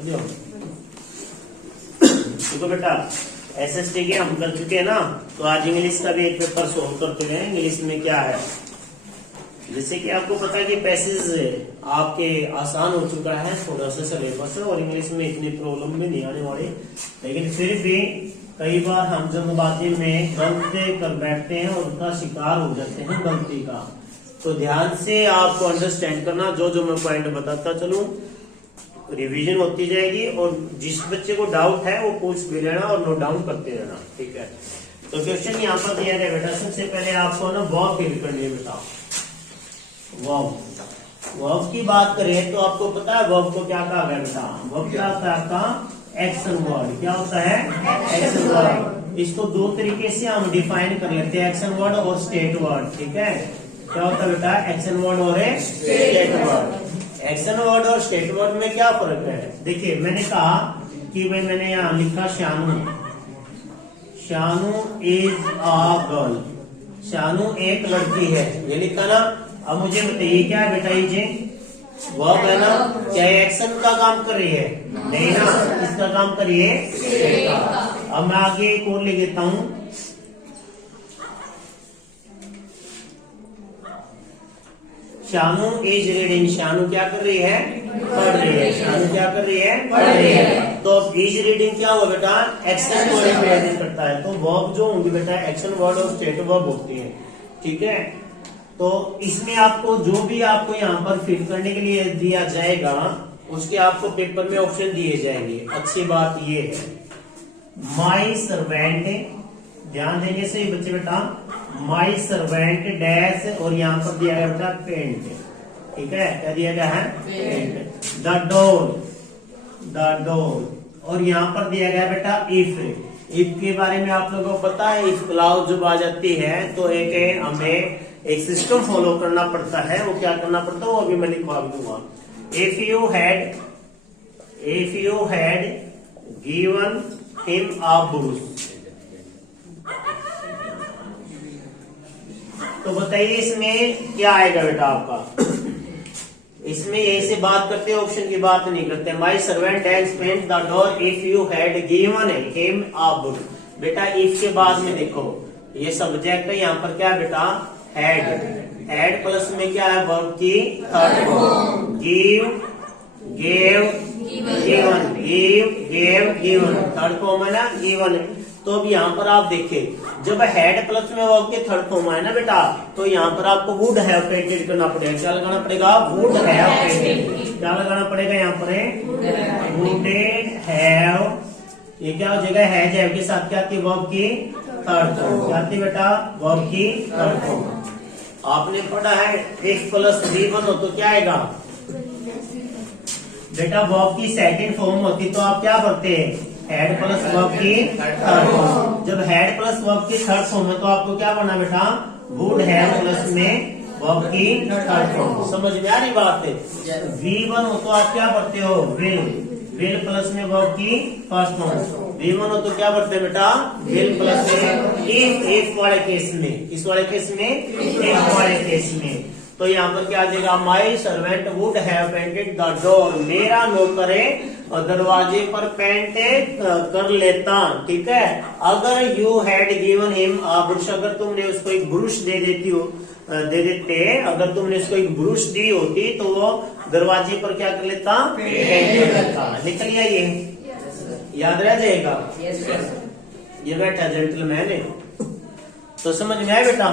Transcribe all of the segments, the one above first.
समझो। देखो बेटा SST के हम कर चुके हैं ना, तो आज इंग्लिश का भी एक पेपर सोल्व करते हैं। इंग्लिश में क्या है, जैसे कि आपको पता है कि पैसेज आपके आसान हो चुका है थोड़ा सा सिलेबस, और इंग्लिश में इतनी प्रॉब्लम भी नहीं आने वाली, लेकिन फिर भी कई बार हम जल्दबाजी में गलती कर बैठते हैं और उसका शिकार हो जाते हैं गलती का। तो ध्यान से आपको अंडरस्टैंड करना, जो जो मैं पॉइंट बताता चलूं, रिवीजन होती जाएगी, और जिस बच्चे को डाउट है वो पूछ भी लेना और नोट डाउन करते रहना, ठीक है। तो क्वेश्चन यहाँ पर दिया गया बेटा, सबसे पहले आपको ना वर्ब फिल करनी है बेटा। वर्ब की बात करें तो आपको पता है वर्ब को क्या कहा गया बेटा, वर्ब क्या होता है आपका एक्शन वर्ड। क्या होता है एक्शन वर्ड। इसको दो तरीके से हम डिफाइन कर लेते हैं, एक्शन वर्ड और स्टेट वर्ड, ठीक है। क्या होता है बेटा एक्शन वर्ड और स्टेट वर्ड। एक्शन वर्ड और स्टेट वर्ड में क्या फर्क है, देखिए मैंने कहा कि भाई मैंने यहाँ लिखा Shanu, Shanu is a girl, Shanu एक लड़की है, ये लिखा ना। अब मुझे बताइए क्या है बेटा, ये वर्ब है ना, क्या एक्शन का काम कर रही है, नहीं ना, इसका काम कर रही है। अब मैं आगे एक और लिख देता हूं, शानू इज रीडिंग, शानू क्या कर रही है, पढ़ रही है। शानू क्या कर रही है, पढ़ रही है। तो इज रीडिंग क्या हुआ बेटा, एक्शन वर्ड में एडिट करता है। तो वर्ब जो होंगी बेटा एक्शन वर्ड और स्टेट वर्ब होती है, ठीक है। तो इसमें आपको जो भी आपको यहाँ पर फिल करने के लिए दिया जाएगा, उसके आपको पेपर में ऑप्शन दिए जाएंगे। अच्छी बात ये है, माई सर्वेंट, ध्यान देंगे से बच्चे बेटा, माई सर्वेंट डैश, और यहाँ पर दिया गया बेटा पेंट, ठीक है। क्या दिया गया है, पेंट। द डोर, और यहाँ पर दिया गया बेटा इफ के बारे में आप लोगों को पता है, इफ क्लाउज जब आ जाती है तो एक हमें एक सिस्टम फॉलो करना पड़ता है। वो क्या करना पड़ता है वो अभी मैं लिखवा दूंगा। If you had given him a book, तो बताइए इसमें क्या आएगा बेटा आपका। इसमें यही से बात करते हैं, ऑप्शन की बात नहीं करते। My servant has paint the door if you had given him a book. बेटा इफ के बाद में देखो ये सब्जेक्ट है, यहाँ पर क्या है बेटा हैड प्लस में क्या है वर्ब की third form, give, gave, given, given, third form है ना गिवन। तो अब यहाँ पर आप देखिए, जब हेड प्लस में वर्ब के थर्ड फॉर्म है ना बेटा, तो यहाँ पर आपको वुड हैव पेंटेड करना पड़ेगा। क्या लगाना पड़ेगा, वुड हैव पेंटेड। क्या लगाना पड़ेगा यहाँ पर, वुड हैव। ये क्या हो जाएगा, हैव के साथ क्या आती है वर्ब की थर्ड फॉर्म। क्या आती है बेटा, वर्ब की थर्ड फॉर्म। आपने पढ़ा है एक प्लस B1 हो तो क्या आएगा बेटा, वर्ब की सेकंड फॉर्म होती तो आप क्या भरते हैं, हेड प्लस वर्ब की थर्ड फॉर्म। जब हेड प्लस वर्ब की थर्ड फॉर्म है तो आपको क्या बनना बेटा, वुड हैव प्लस में वर्ब की थर्ड फॉर्म। समझ में आ रही बात है। V1 हो तो आप क्या भरते हो, विल प्लस में वर्ब की फर्स्ट फॉर्म। V1 हो तो क्या भरते हैं बेटा, विल प्लस में इफ वाले केस में, इस वाले केस में, इफ वाले केस में। तो यहाँ पर क्या आ जाएगा, my servant would have painted the door, मेरा नौकर दरवाजे पर पेंट कर लेता, ठीक है। अगर you had given him a brush, अगर तुमने उसको एक ब्रश दे देते, अगर तुमने उसको एक ब्रश दी होती तो वो दरवाजे पर क्या कर लेता, पेंट कर लेता। लिख लिया, ये याद रह जाएगा। ये बैठा जेंटलमैन है, तो समझ में आया बेटा।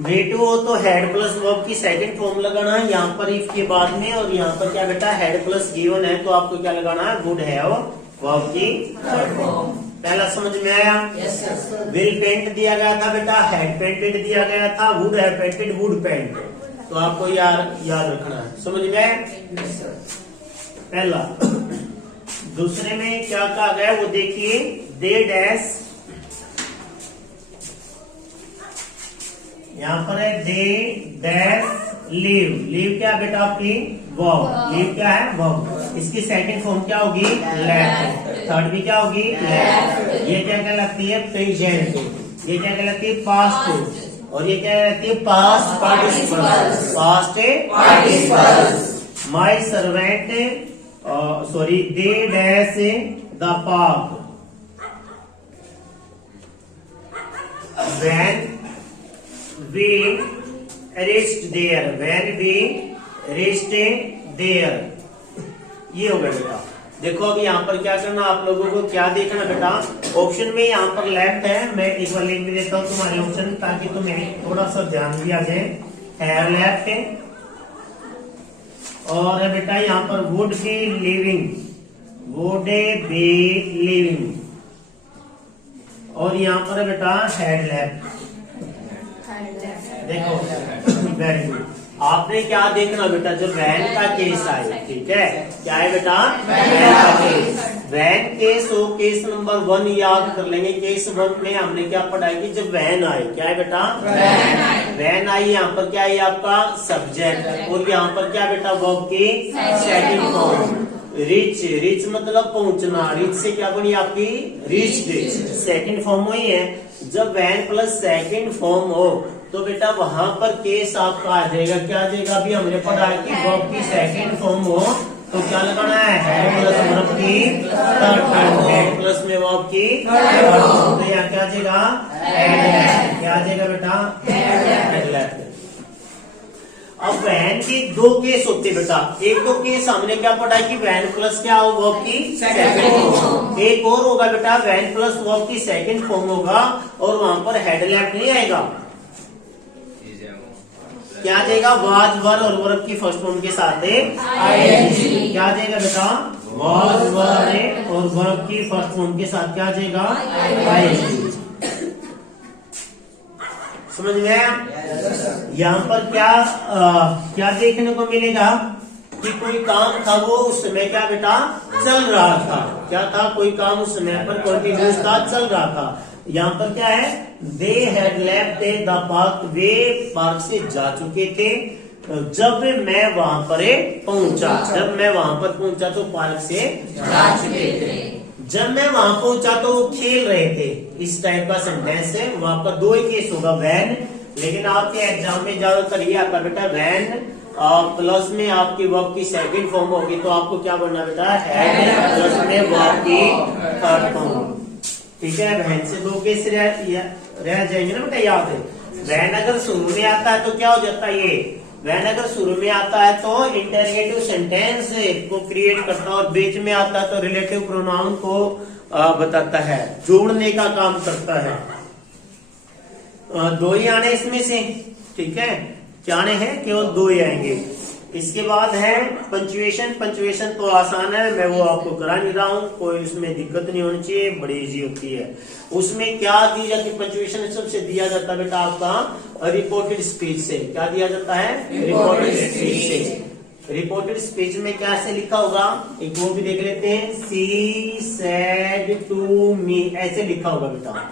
V2 हो तो हेड प्लस वर्ब की सेकंड फॉर्म लगाना है यहाँ पर इफ के बाद में, और यहाँ पर क्या बेटा हेड प्लस गिवन है तो आपको क्या लगाना है, वुड हैव वर्ब की थर्ड फॉर्म। पहला समझ में आया। विल पेंट दिया गया था बेटा, हेड पेंटेड दिया गया था, would have painted, would paint. तो आपको याद रखना है। समझ में आया पहला। दूसरे में क्या कहा गया वो देखिए, दे डैश, यहाँ पर है दे डैश लीव। लीव क्या बेटा आपकी वर्ब, लीव क्या है वर्ब। इसकी सेकंड फॉर्म क्या होगी, लेफ्ट। थर्ड भी क्या होगी, लेफ्ट। ये क्या कहलाती है, प्रेजेंट। ये क्या कहलाती है, पास्ट। और ये क्या कहलाती है, past participle. Past participle. My servant sorry, they dash the park when we reached there, when we reached there। ये हो गया बेटा। देखो अभी यहाँ पर क्या करना, आप लोगों को क्या देखना बेटा, ऑप्शन में यहाँ पर लेफ्ट है, मैं एक बार लिख भी देता हूँ तुम्हारे ऑप्शन, ताकि तुम्हें थोड़ा सा ध्यान दिया जाए। है लेफ्ट है, और है बेटा यहाँ पर would be living, would be living, और यहाँ पर है बेटा हैड लेफ्ट। देखो वेरी गुड। आपने क्या देखना बेटा, जो वैन का केस आए, ठीक है, क्या है बेटा, वैन का केस। वैन केस हो, केस नंबर 1 याद कर लेंगे। केस 1 में हमने क्या पढ़ा कि जब वैन आए, क्या है बेटा, वैन आई, यहाँ पर क्या है आपका सब्जेक्ट, और यहाँ पर क्या बेटा वर्ब की सेकंड फॉर्म। रिच, रिच मतलब पहुंचना, रिच से क्या बनी आपकी रिच, रिच सेकंड फॉर्म हुई है। जब वैन प्लस सेकंड फॉर्म हो तो बेटा वहां पर केस आपका आ जाएगा, क्या आ जाएगा, अभी हमने पढ़ा है कि वर्ब की सेकंड फॉर्म हो तो क्या लगाना है, हैड प्लस वर्ब की थर्ड फॉर्म, हैड प्लस में वर्ब की थर्ड फॉर्म, तो यहाँ क्या आ जाएगा, हैड, क्या आ जाएगा बेटा, हैड लेफ्ट। अब वैन के 2 केस होते बेटा। एक तो केस हमने क्या पढ़ा है कि वैन प्लस क्या हो, वर्ब की सेकंड फॉर्म। एक और होगा बेटा, वैन प्लस वर्ब की सेकंड फॉर्म होगा और वहां पर हेड लेफ्ट नहीं आएगा, क्या आ जाएगा, वाज वर और वर्ब की फर्स्ट फॉर्म के साथ आईएनजी। क्या आ जाएगा बेटा, वाज वर और वर्ब की फर्स्ट फॉर्म के साथ क्या आ जाएगा, आईएनजी। समझ में आया? यहाँ पर क्या देखने को मिलेगा कि कोई काम था वो उस समय क्या बेटा चल रहा था, क्या था, कोई काम उस समय पर कंटिन्यूस था, चल रहा था। यहाँ पर क्या है, they had left the park, way park से जा चुके थे जब मैं वहां पर पहुंचा। जब मैं वहां पर पहुंचा तो पार्क से जा चुके थे। जब मैं वहां पहुंचा तो वो खेल रहे थे, इस टाइप का सेंटेंस है। वहां पर 2 ही केस होगा, वैन, लेकिन आपके एग्जाम में ज्यादातर ये आता बेटा वैन प्लस में आपकी वर्ब की सेकंड फॉर्म होगी तो आपको क्या बनना बेटा, हैड प्लस में वर्ब की थर्ड फॉर्म। ठीक है, वैन से 2 केस रह जाएंगे ना बेटा, याद है। वैन अगर शुरू में आता है तो क्या हो जाता है, ये वैन अगर शुरू में आता है तो इंटरगेटिव सेंटेंस को क्रिएट करता है, और बीच में आता है तो रिलेटिव प्रोनाउन को बताता है, जोड़ने का काम करता है। 2 ही आने इसमें से, ठीक है, क्या आने हैं, केवल 2 ही आएंगे। इसके बाद है पंचुएशन। पंचुएशन तो आसान है, मैं वो आपको करा नहीं रहा हूँ, कोई उसमें दिक्कत नहीं होनी चाहिए, बड़ी इजी होती है। उसमें क्या दी जाती है, पंचुएशन सबसे दिया जाता है बेटा आपका रिपोर्टेड स्पीच से। क्या दिया जाता है, रिपोर्टेड स्पीच से। रिपोर्टेड स्पीच में क्या से लिखा होगा, एक वो भी देख लेते हैं, सी सेड टू मी, ऐसे लिखा होगा बेटा,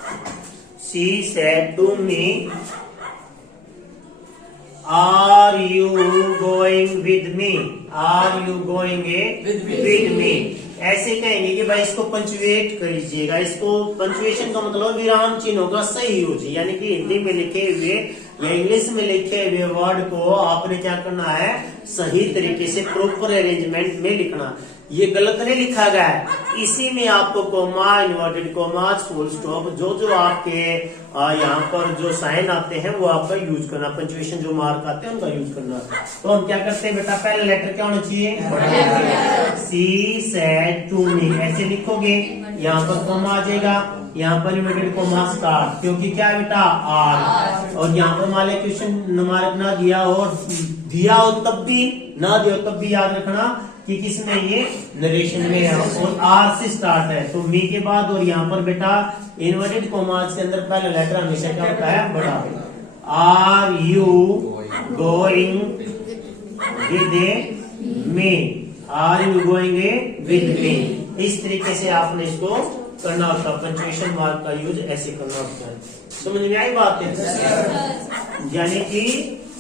she said to me, are you going with me, are you going with me, ऐसे कहेंगे कि भाई इसको पंचुएट करीजिएगा। इसको पंचुएशन का मतलब विराम चिन्हों का सही यूज, यानी कि हिंदी में लिखे हुए या इंग्लिश में लिखे हुए वर्ड को आपने क्या करना है, सही तरीके से प्रॉपर अरेंजमेंट में लिखना। ये गलत नहीं लिखा गया है, इसी में आपको comma, inverted comma, full stop, जो जो आपके यहाँ पर जो साइन आते हैं वो आपका यूज करना, पंचुएशन जो मार्क आते हैं उनका यूज करना। तो हम क्या करते हैं बेटा, पहले लेटर क्या होना चाहिए, सी सेड टू मी, ऐसे लिखोगे, यहाँ पर कोमा आ जाएगा, यहाँ पर इन्वर्टेड कोमा स्टार्ट, क्योंकि क्या है बेटा आर, और यहाँ पर मान लिया क्वेश्चन मार्क ना दिया हो तब भी, ना दिया तब भी याद रखना कि किसमें, ये नरेशन में है और आर से स्टार्ट है, तो मी के बाद, और यहाँ पर बेटा इन्वर्टेड कोमास के अंदर पहला लेटर हमेशा क्या होता है, बड़ा। Are you going with me, are you going with me, इस तरीके से आपने इसको करना होता है। पंचुएशन मार्क का यूज ऐसे करना होता है। समझ में आई बात है? यानी कि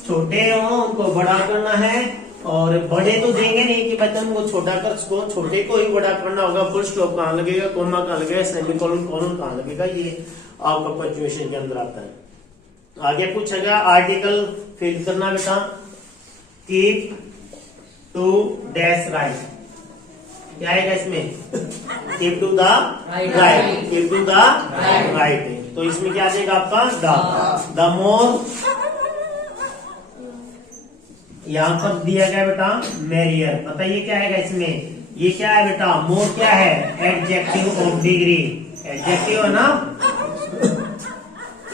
छोटे हो उनको बड़ा करना है, और बड़े तो देंगे नहीं कि बच्चों को छोटा कर, उसको छोटे को ही बड़ा करना होगा। फुल स्टॉप कहाँ लगेगा, कोमा कहाँ लगेगा, सेमीकोलन कॉलन कहाँ लगेगा, ये आपका पंचुएशन के अंदर आता है। आगे पूछेगा आर्टिकल फिल करना बेटा, कीप टू डैश राइट, क्या आएगा इसमें? Keep to the right, keep to the right. तो इसमें क्या आ जाएगा आपका द मोर। यहाँ पर दिया गया बेटा मैरियर, बताइए क्या आएगा इसमें? ये क्या है बेटा? मोर क्या है? एडजेक्टिव ऑफ डिग्री, एडजेक्टिव है ना।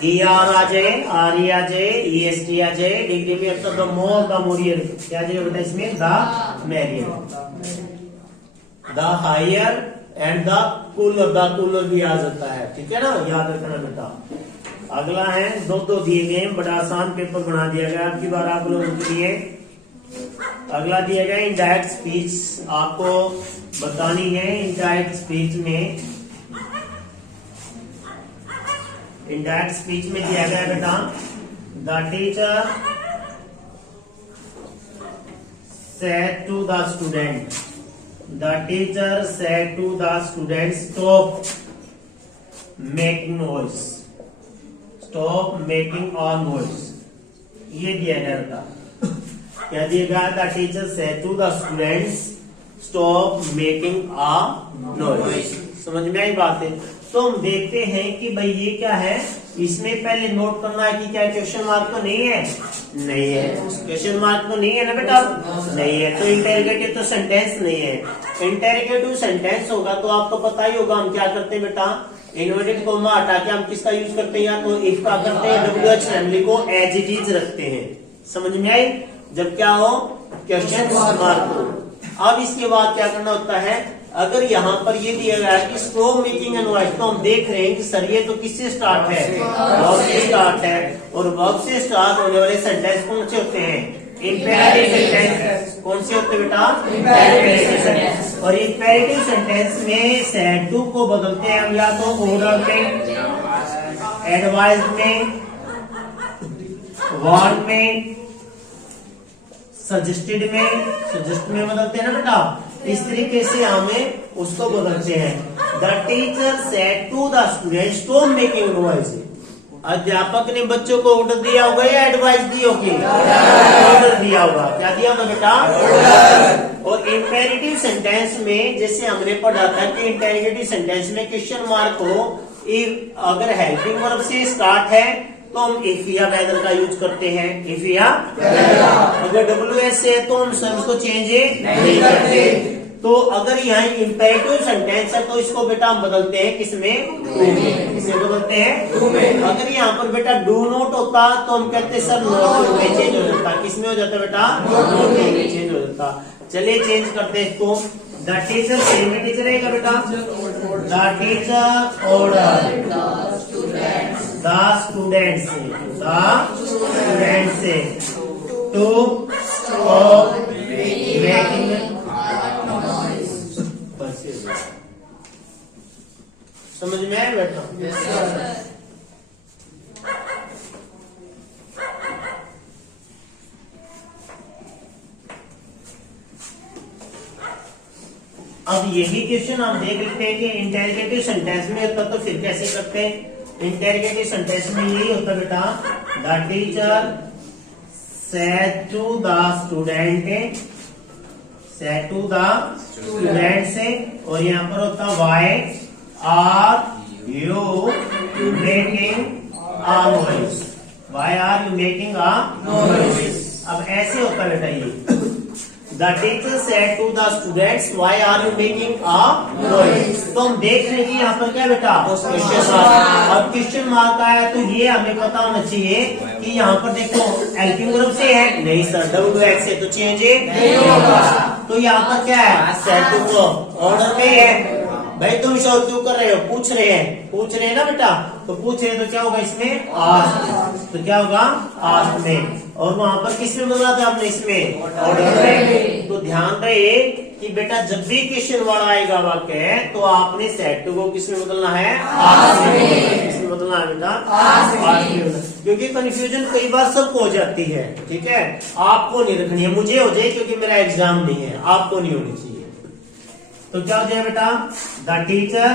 ER आ जाए, RE आ जाए, EST आ जाए, डिग्री में अब द मोर द मोरियर क्या आ जाएगा बेटा इसमें? The merrier, the higher and the cooler भी आ जाता है, ठीक है ना, याद रखना बेटा। अगला है दो दिए गए, बड़ा आसान पेपर बना दिया गया आपकी बार आप लोगों के लिए। अगला दिया गया इनडायरेक्ट स्पीच, आपको बतानी है इनडायरेक्ट स्पीच में। इनडायरेक्ट स्पीच में दिया गया बेटा the teacher said to the student, the teacher said to the student stop making noise, stop making a noise, ये दिया गया था। क्या दिया गया? The teacher said to the students stop making a noise. समझ में आई बात है? तो हम देखते हैं कि भाई ये क्या है, इसमें पहले नोट करना है कि क्या क्वेश्चन मार्क तो नहीं है, नहीं है, क्वेश्चन मार्क तो नहीं है ना बेटा, नहीं है, तो इंटेरोगेटिव तो सेंटेंस नहीं है। इंटेरोगेटिव सेंटेंस होगा तो आपको पता ही होगा हम क्या करते हैं बेटा, इन्वर्टेड कोमा हटा के हम किसका यूज करते हैं, या तो इफ का करते हैं, WH फैमिली को एज इट इज रखते हैं। समझ में आई? जब क्या हो, क्वेश्चन मार्क हो। अब इसके बाद क्या करना होता है, अगर यहाँ पर ये दिया गया है कि स्टॉप मेकिंग अ नॉइज, तो हम देख रहे हैं कि सर ये तो किससे स्टार्ट है, वर्ब से स्टार्ट है, और वर्ब से स्टार्ट होने वाले सेंटेंस कौन से होते हैं? Imperative sentence. कौन से होते हैं बेटा? Imperative sentence. और इंपेरेटिव सेंटेंस में सेड टू को बदलते हैं हम या तो ऑर्डर में, एडवाइज में, वार्न में, सजेस्टेड में बदलते हैं ना बेटा। इस तरीके से हमें उसको बदलते हैं। The teacher said to the student stop making noise, अध्यापक ने बच्चों को ऑर्डर दिया होगा या एडवाइस दी होगी? ऑर्डर दिया होगा। क्या दिया होगा बेटा? और इंपेरेटिव सेंटेंस में जैसे हमने पढ़ा था कि इंटेरोगेटिव सेंटेंस में क्वेश्चन मार्क हो, अगर हेल्पिंग वर्ब से स्टार्ट है तो हम इफ या वेदर का यूज करते हैं, इफ या अगर WS से है तो हम उसको चेंज नहीं करते। तो अगर यहाँ इंपेरेटिव सेंटेंस है तो इसको बेटा हम बदलते हैं किसमें? किसमें बदलते हैं? अगर यहाँ पर बेटा डू नॉट होता तो हम कहते सर नॉट में चेंज हो जाता, किसमें हो जाता बेटा? नॉट में चेंज हो जाता। चलिए चेंज करते हैं इसको। द टीचर सेम में टीचर रहेगा बेटा, the teacher order the students to stop making. समझ में आया बेटा? अब यही क्वेश्चन हम देख लेते हैं कि इंटेरोगेटिव सेंटेंस में होता तो फिर कैसे करते हैं। इंटेरोगेटिव सेंटेंस में यही होता बेटा, the teacher said to the student, said to the student से, और यहाँ पर होता why are you making a noise, why are you making a noise. अब ऐसे होता बेटा ये, the teacher said to the students why are you making a noise. तो हम देख रहे हैं कि यहाँ पर क्या बेटा? Question mark. अब क्वेश्चन मार्क आया तो ये हमें पता होना चाहिए कि यहाँ पर देखो हेल्पिंग वर्ब से है, नहीं सर WH से, तो चेंज नहीं होगा। तो यहाँ पर क्या है? सेड टू को ऑर्डर में है। भाई तुम शोर क्यों कर रहे हो? पूछ रहे हैं ना बेटा, तो पूछ रहे हैं तो क्या होगा इसमें? आस्क। तो क्या होगा? आस्क में। और वहां पर किसमें बदला था आपने? इसमें ऑर्डर में। तो ध्यान रहे कि बेटा जब भी क्वेश्चन वर्ड आएगा वाक्य तो आपने सेड टू को किसमें बदलना है? आस्क में। किसमें बदलना है बेटा? आस्क में। क्योंकि कंफ्यूजन कई बार सबको हो जाती है, ठीक है, आपको नहीं रखनी है, मुझे हो जाए क्योंकि मेरा एग्जाम नहीं है, आपको नहीं होनी चाहिए। तो क्या हो जाए बेटा? द टीचर,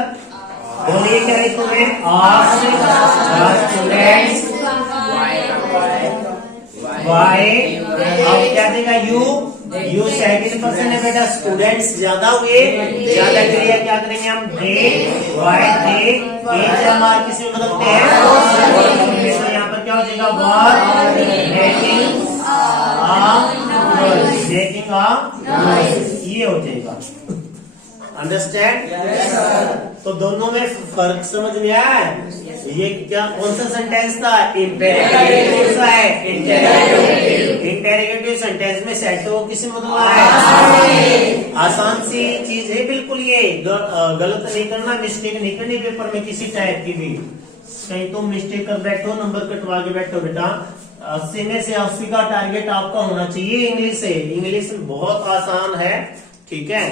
बोलिए क्या है तुम्हें? आस्क द स्टूडेंट्स वाई, अब क्या देगा यू, यू सेकंड पर्सन है बेटा, स्टूडेंट्स ज्यादा हुए, ज्यादा क्रिया क्या करेंगे हम, दे, वाई दे, हमारे किस में बदलते हैं, तो यहाँ पर क्या हो जाएगा, वर मेकिंग ये हो जाएगा। अंडरस्टैंड? तो दोनों में फर्क समझ में आया? ये क्या कौन सा सेंटेंस था, इंपेरेटिव, कौन सा है, इंटेरोगेटिव सेंटेंस में सेट को किसमें बदलना है, आसान सी चीज है बिल्कुल, ये गलत नहीं करना, मिस्टेक नहीं करनी पेपर में किसी टाइप की भी। कहीं तुम मिस्टेक कर बैठो, नंबर कटवा के बैठो बेटा, 80 में से 80 का टारगेट आपका होना चाहिए इंग्लिश से। इंग्लिश बहुत आसान है, ठीक है।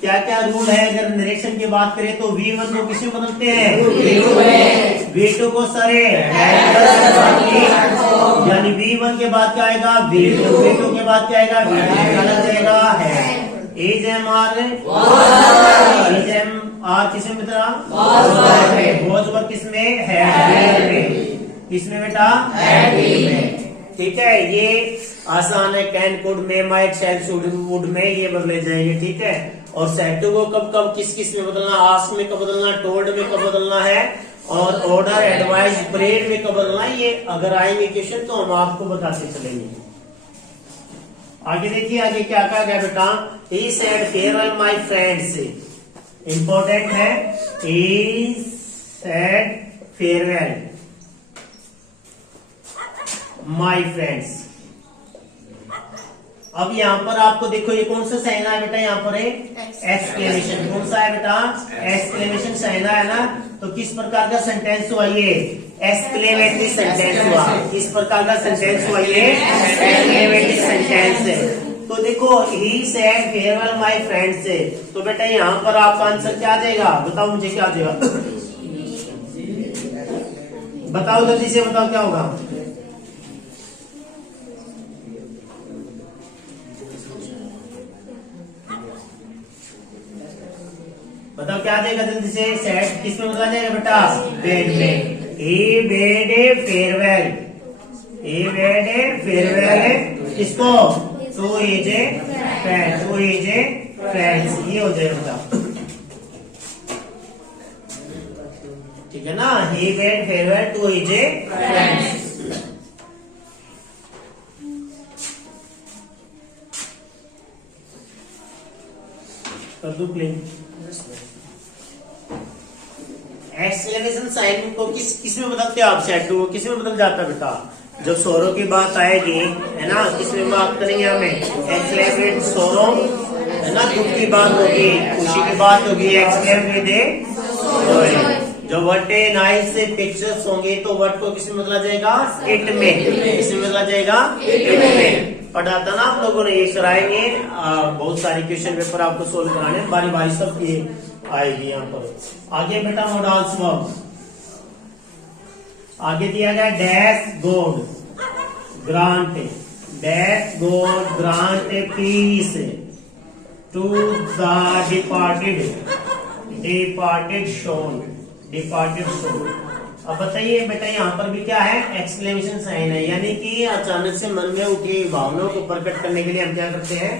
क्या क्या रूल है, अगर नरेशन की बात करें तो V1 को किसमें बदलते हैं, V2 को सरे, यानी V1 के बाद क्या आएगा, V2, V2 के बाद क्या आएगा, V2 क्या लग जाएगा है, as M R, as M R किसमें बेटा, बहुत ऊपर किसमें है, किसमें बेटा, ठीक है। ये आसान है, कैन कुड में, माइट शैल शुड वुड में ये बदले जाएंगे, ठीक है। और सेटू को कब कब किस किस में बदलना, आस्क में कब बदलना, टोल्ड में कब बदलना है, और ऑर्डर एडवाइस प्रेड में कब बदलना है, ये अगर आएंगे क्वेश्चन तो हम आपको बताते चलेंगे। आगे देखिए, आगे क्या कहा गया बेटा, he said farewell my friends, important है, he said farewell my friends. अब यहाँ पर आपको देखो ये कौन सा साइन है बेटा, यहाँ पर है एक्सक्लेमेशन, कौन सा है बेटा, एक्सक्लेमेशन साइन है ना। तो किस प्रकार का सेंटेंस हुआ ये, एक्सक्लेमेटरी सेंटेंस हुआ, किस प्रकार का सेंटेंस हुआ ये, एक्सक्लेमेटरी सेंटेंस है। तो देखो ही सेड फेयरवेल माय फ्रेंड्स से, तो बेटा यहाँ पर आपका आंसर क्या आ जाएगा, बताओ मुझे क्या आ जाएगा, बताओ जल्दी से बताओ क्या होगा, बताओ क्या आ जाएगा जल्दी से, सेट किस में बदला जाएगा बेटा, बेड में, a bade a farewell, a bade a farewell किसको, to as a friend, to as a friends, ये हो जाएगा बेटा, ठीक है ना, he bade farewell to as a friends. कर दो प्लेन। एक्सक्लेमेशन साइन को किस में बदलते हो आप, सेट को किस में बदल जाता है बेटा, जब सोरो की बात आएगी है ना, किसमें बात करेंगे हमें, एक्सक्लेमेट सोरो है ना, दुख की बात होगी, खुशी की बात होगी, एक्सक्लेमेट दे। जो वर्ड नाइस से पिक्चर्स होंगे तो वर्ड को किसमें बदला जाएगा, इट में, किसमें बदला जाएगा, इट में। पढ़ा था ना आप लोगों ने, ये कराएंगे, बहुत सारे क्वेश्चन पेपर आपको सोल्व कराने, बारी बारी सब ये आएगी यहाँ पर। आगे बेटा मॉडल्स वर्ब, आगे दिया गया dash God grant, dash God grant a peace to the departed, departed soul, departed soul. अब बताइए बेटा यहाँ पर भी क्या है, एक्सक्लेमेशन साइन है, यानी कि अचानक से मन में उठी भावनाओं को प्रकट करने के लिए हम क्या करते हैं,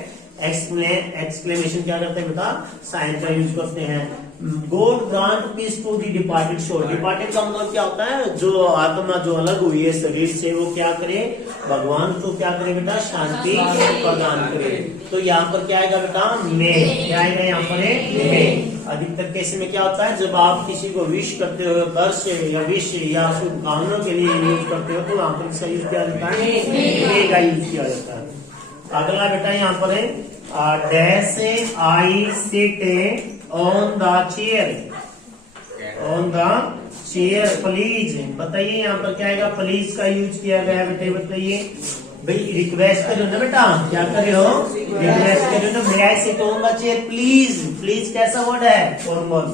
एक्सक्लेमेशन क्या करते हैं बेटा, साइन का यूज करते हैं। God grant peace to the departed soul, departed का मतलब क्या होता है, जो आत्मा जो अलग हुई है शरीर से, वो क्या करे, भगवान को क्या करे बेटा, शांति प्रदान करे। तो यहाँ पर क्या आएगा बेटा, में, क्या आएगा यहाँ पर है में। अधिकतर केस में क्या होता है, जब आप किसी को विश करते हो, वर्ष या विश या शुभकामनाओं के लिए यूज करते हो, तो वहां पर इसका यूज किया जाता है, का यूज किया जाता है। अगला बेटा यहाँ पर है dash I sit on the chair, on the chair please. बताइए यहाँ पर क्या आएगा, प्लीज का यूज किया गया है बेटे, बताइए भाई, रिक्वेस्ट करो ना बेटा, क्या करे हो, रिक्वेस्ट करो ना, may I sit on the chair please. Please कैसा वर्ड है, फॉर्मल,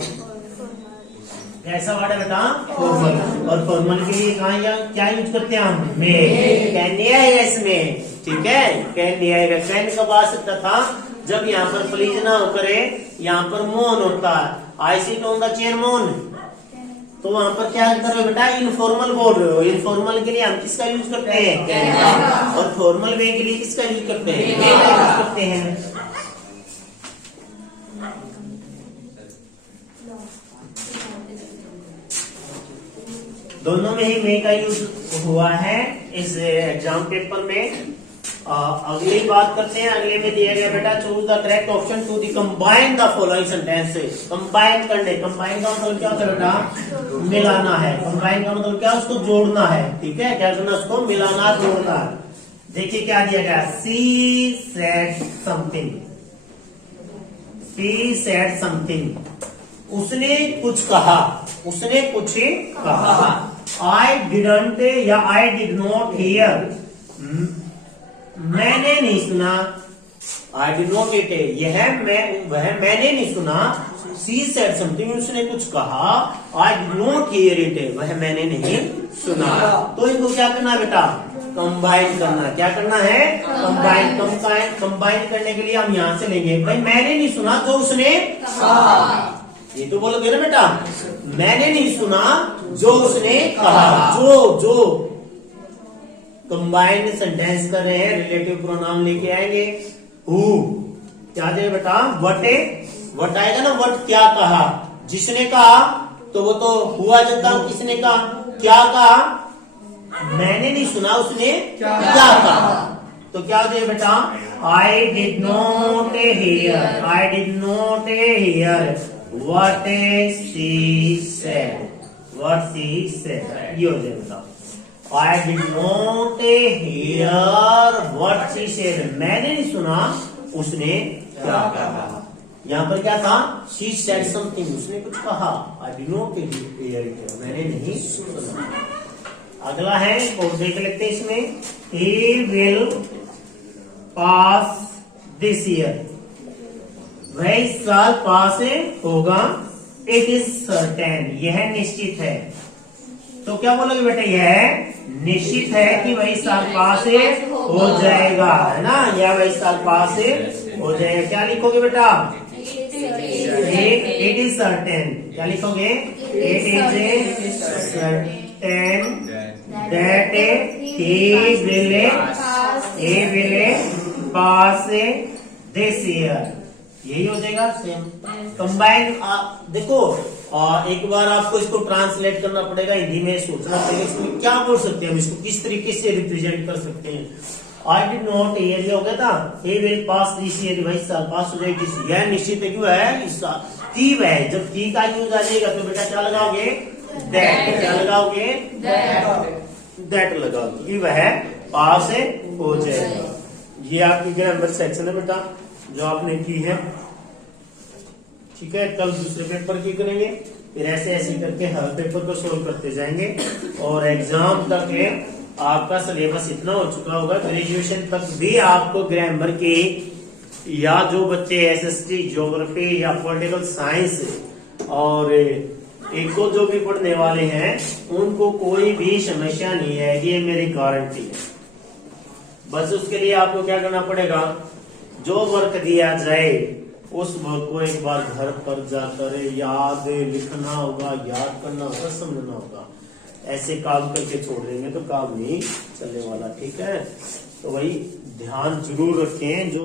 कैसा वर्ड है बेटा, फॉर्मल। और फॉर्मल के लिए कहा क्या यूज करते हैं हम, मे, कैन नहीं आएगा इसमें, ठीक है, कैन नहीं आएगा। कैन कब आ सकता था, जब यहाँ पर प्लीज ना हो करे, यहाँ पर मोन होता है, आई सिट ऑन द चेयर मोन, तो वहां पर क्या कर रहे हो बेटा, इनफॉर्मल बोल रहे हो। इनफॉर्मल के लिए हम किसका यूज करते हैं, कैन, और फॉर्मल वे के लिए किसका यूज करते हैं, मे का यूज करते हैं। दोनों में ही मे का यूज हुआ है इस एग्जाम पेपर में। अगली बात करते हैं। अगले में दिया गया बेटा, choose the correct option to the combine the following sentences. Combine करने, कंबाइन का मतलब क्या होता है बेटा, मिलाना है। कंबाइन का मतलब क्या, उसको जोड़ना है। ठीक है, क्या करना, उसको मिलाना, जोड़ना है। देखिए क्या दिया गया, she said something, she said something, उसने कुछ कहा, उसने कुछ कहा। आई डिडंट या आई डिड नॉट हियर, मैंने नहीं सुना। आई डिड नॉट इट, वह मैंने नहीं सुना। सी सेड समथिंग, उसने कुछ कहा। I did not here it, वह मैंने नहीं सुना। तो इनको क्या करना है बेटा, कंबाइन करना। क्या करना है, कंबाइन। कंबाइन करने के लिए हम यहां से लेंगे, भाई मैंने नहीं सुना जो उसने कहा। ये तो बोलोगे ना बेटा, मैंने नहीं सुना जो उसने कहा। जो कंबाइंड सेंटेंस कर रहे हैं, रिलेटिव प्रोनाउन लेके आएंगे। हु क्या जाएगा बेटा, वट आएगा ना, वट क्या कहा, जिसने कहा तो वो तो हुआ जाता। किसने कहा, क्या कहा, मैंने नहीं सुना उसने क्या कहा। तो क्या हो जाएगा बेटा, I did not here, I did not here what she said, what she said. ये हो जाएगा बेटा, I did not hear what she said, मैंने नहीं सुना उसने क्या कहा। यहाँ पर क्या था, she said something, उसने कुछ कहा। I did not hear it, मैंने नहीं सुना। अगला है, और देख लेते हैं इसमें, he will pass this year, वह इस साल पास होगा। It is certain, यह निश्चित है। तो क्या बोलोगे बेटा, यह निश्चित है कि वही साल पास हो जाएगा, है ना, या वही साल पास हो जाएगा। क्या लिखोगे बेटा, इट इज सर्टेन। क्या लिखोगे, it is certain that he will pass this year. यही हो जाएगा सेम। कंबाइन, देखो एक बार आपको इसको ट्रांसलेट करना पड़ेगा हिंदी में, सोचना पड़ेगा इसमें क्या बोल सकते हैं हम, इसको किस तरीके से रिप्रेजेंट कर सकते हैं। आई डिड नॉट हियर हो गया था, he will pass this year, वही साल पास हो जाएगी। यह निश्चित है, क्यों है, इस साल की वह, जब की का यूज आ जाएगा तो बेटा क्या लगाओगे, दैट। क्या लगाओगे, दैट लगाओगे कि वह पास हो जाएगा। ये आपकी ग्रामर सेक्शन है बेटा जो आपने की है। ठीक है, कल दूसरे पेपर की करेंगे, फिर ऐसे ऐसे करके हर पेपर को सोल्व करते जाएंगे। और एग्जाम तक आपका सिलेबस इतना हो चुका होगा, ग्रेजुएशन तक भी आपको ग्रामर के, या जो बच्चे एसएसटी, ज्योग्राफी या पॉलिटिकल साइंस और इको जो भी पढ़ने वाले हैं, उनको कोई भी समस्या नहीं है, ये मेरी गारंटी है। बस उसके लिए आपको क्या करना पड़ेगा, जो वर्क दिया जाए उस वर्क को एक बार घर पर जाकर याद लिखना होगा, याद करना होगा, समझना होगा। ऐसे काम करके छोड़ देंगे तो काम नहीं चलने वाला। ठीक है, तो वही ध्यान जरूर रखें। जो